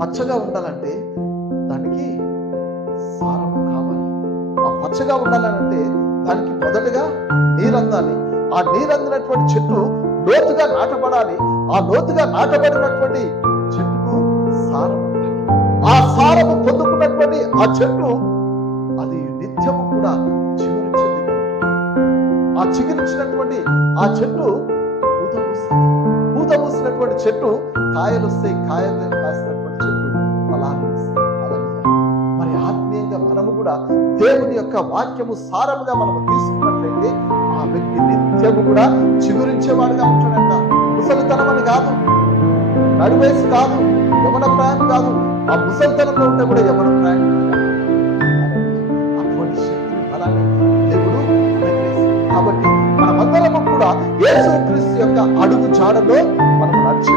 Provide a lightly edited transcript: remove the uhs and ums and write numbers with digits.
పచ్చగా ఉండాలంటే దానికి సారము కావాలి. ఆ పచ్చగా ఉండాలంటే దానికి మొదటగా నీరందాలి. ఆ నీరందినటువంటి చెట్టు లోతుగా నాటబడాలి. ఆ లోతుగా నాటబడినటువంటి చెట్టుకు సారం ఉండాలి. ఆ సారము పొందుకున్నటువంటి ఆ చెట్టు అది నిత్యము కూడా చిగురించింది. ఆ చిగురించినటువంటి ఆ చెట్టు పూత పూస్తుంది. పూత పూసినటువంటి చెట్టు కాయలు వస్తాయి. కాయలు కాసినటువంటి చెట్టు ఫలాలు ఇస్తాయి. మరి ఆత్మీయంగా మనము కూడా దేవుని యొక్క వాక్యము సారముగా మనము తీసుకున్నట్లయితే ఆ వ్యక్తి నిత్యము కూడా చిగురించేవాడుగా ఉంటాడంట. ముసలితనం అని కాదు, నడువయసు కాదు, యవన ప్రాయం కాదు. ఆ ముసలితనంలో ఉంటే కూడా యవన ప్రాయం అటువంటి శక్తిని ఫలాన్ని దేవుడు అనుగ్రహిస్తాడు. కాబట్టి మనమందరము కూడా యేసు క్రీస్తు యొక్క అడుగు జాడలో మనం నడిచి